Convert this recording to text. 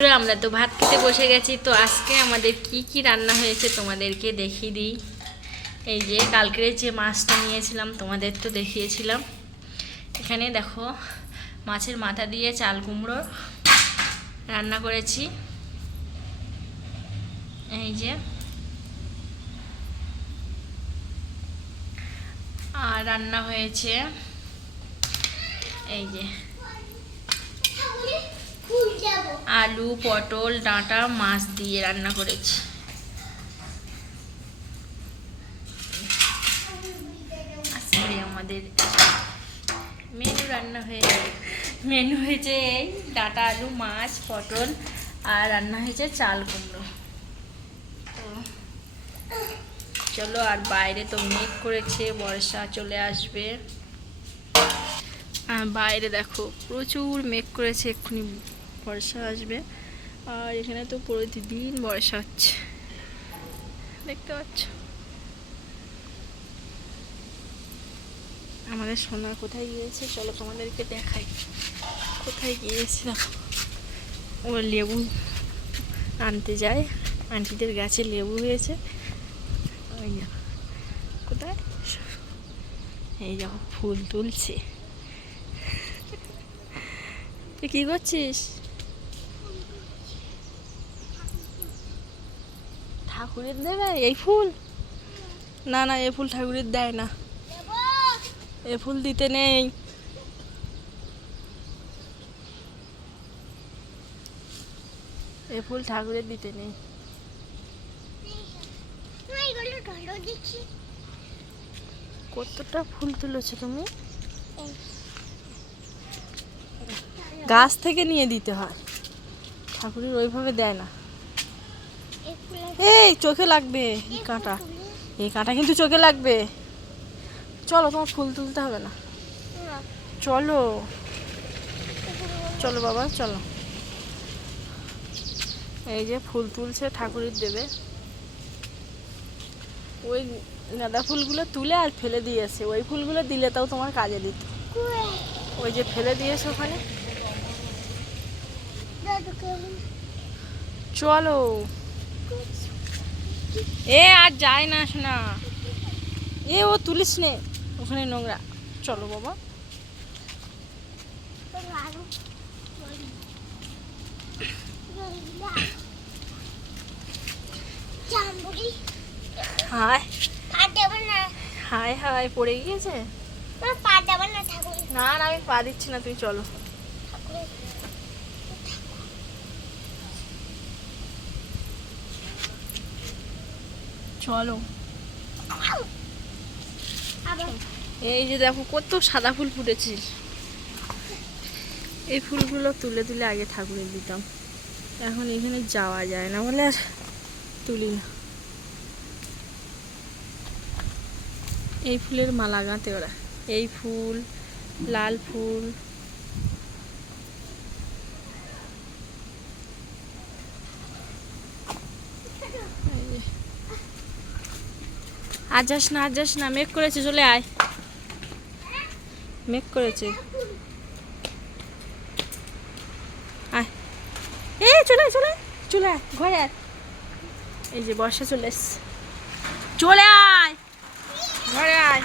আমরা তো ভাত খেতে বসে গেছি, তো আজকে আমাদের কি কি রান্না হয়েছে তোমাদেরকে দেখিয়ে দিই। এই যে কালকের যে মাছটা নিয়েছিলাম, তোমাদের তো দেখিয়েছিলাম। এখানে দেখো, মাছের মাথা দিয়ে চাল কুমড়ো রান্না করেছি। এই যে। আর রান্না হয়েছে, এই যে। আলু, পটল, ডাঁটা, মাছ দিয়ে রান্না করেছি। আমাদের মেনু রান্না হয়েছে মেনু হয়েছে এই ডাঁটা, আলু, মাছ, পটল, আর রান্না হয়েছে চাল কুমড়ো। তো চলো আর বাইরে তো মেঘ করেছে, বর্ষা চলে আসবে। আর বাইরে দেখো প্রচুর মেঘ করেছে, এক্ষুনি বর্ষা আসবে। আর এখানে তো প্রতিদিন বর্ষা হচ্ছে। দেখতে পাচ্ছ? আমাদের সোনা কোথায় গিয়েছে? চলো তোমাদেরকে দেখাই। কোথায় গিয়েছে? দেখো। ও লেবু আনতে যায়। আন্টিদের গাছে লেবু হয়েছে। ওই। কোথায়? এই দেখো, ফুল তুলছে। তুই কি করছিস? ঠাকুরের দেবে? এই ফুল? না না, এ ফুল ঠাকুরের দেয় না। এ ফুল দিতে নেই। এ ফুল ঠাকুরের দিতে নেই। কতটা ফুল তুলেছো তুমি? গাছ থেকে নিয়ে দিতে হয়। ঠাকুরের ওইভাবে দেয় না। এই, চোখে লাগবে এই কাঁটা। এই কাঁটা কিন্তু চোখে লাগবে। চলো, তোমার ফুল তুলতে হবে না। চলো। চলো বাবা, চলো। এই যে ফুল তুলছে ঠাকুরের দেবে। ওই গাঁদা ফুলগুলো তুলে আর ফেলে দিয়েছে ওই ফুলগুলো দিলে তাও তোমার কাজে দিত। ওই যে ফেলে দিয়েছে ওখানে। চলো। এ আর যায় না শোনা এ ও তুলিস নে ওখানে নোংরা। চলো বাবা। হায়। হায় হায় পড়ে গিয়েছে? না না আমি পা দিচ্ছি না তুমি চলো। চলো। এই যে দেখো কত সাদা ফুল ফুটেছে। এই ফুলগুলো তুলে তুলে আগে ঠাকুরের দিতাম। এখন এখানে যাওয়া যায় না বলে আর তুলি না। এই ফুলের মালা গাঁতে ওরা। এই ফুল লাল ফুল এই যে। আজ যাস না আর যাস না মেঘ করেছে চলে আয়। মেঘ করেছে। আয়। এ চলে আয় চলে আয়, চলে আয় ঘরে আয়। এই যে বর্ষা চলে এসছে। চলে আয় ঘরে আয়।